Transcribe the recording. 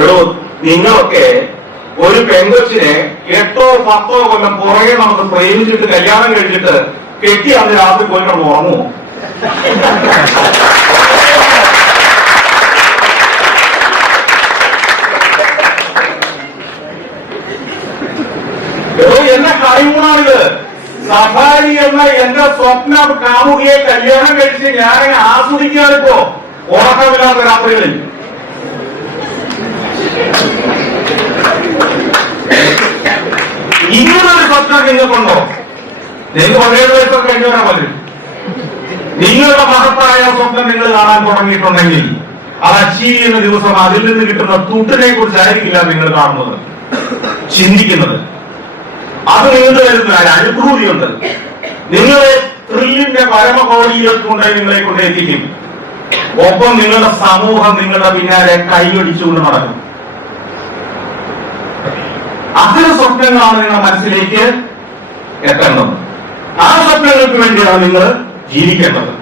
എടോ നിങ്ങളൊക്കെ ഒരു പെങ്കൊച്ചിനെ എട്ടോ പത്തോ കൊല്ലം പുറകെ നമുക്ക് പ്രേമിച്ചിട്ട് കല്യാണം കഴിച്ചിട്ട് കെട്ടി അന്ന് രാത്രി പോയി കിടന്ന് ഉറങ്ങുമോ എടോ എന്നെ കളിമൂണാണിത്. സഫാരി എന്ന എന്റെ സ്വപ്ന കാമുകിയെ കല്യാണം കഴിച്ച് ഞാനെ ആസ്വദിക്കാനിപ്പോ ഉറക്കമില്ലാത്ത രാത്രികളിൽ. ഇങ്ങനൊരു സ്വപ്നം നിങ്ങൾക്കുണ്ടോ നിങ്ങൾക്ക് പതിനേഴ് വയസ്സൊക്കെ നിങ്ങളുടെ മഹത്തായ സ്വപ്നം നിങ്ങൾ കാണാൻ തുടങ്ങിയിട്ടുണ്ടെങ്കിൽ അത് അച്ചീവ് ചെയ്യുന്ന ദിവസം അതിൽ നിന്ന് കിട്ടുന്ന തുട്ടിനെ കുറിച്ചായിരിക്കില്ല നിങ്ങൾ കാണുന്നത് ചിന്തിക്കുന്നത്. അത് നിങ്ങളുടെ വരുന്ന അനുഭൂതിയുണ്ട്. നിങ്ങളെ ത്രില്ലിന്റെ പരമകോടിയിലേക്ക് കൊണ്ട് നിങ്ങളെ കൊണ്ട് എത്തിക്കും ഒപ്പം നിങ്ങളുടെ സമൂഹം നിങ്ങളുടെ പിന്നാലെ കൈയടിച്ചുകൊണ്ട് നടക്കും. അത്തരം സ്വപ്നങ്ങളാണ് നിങ്ങളുടെ മനസ്സിലേക്ക് എത്തേണ്ടത്. ആ സ്വപ്നങ്ങൾക്ക് വേണ്ടിയാണ് നിങ്ങൾ ജീവിക്കേണ്ടത്.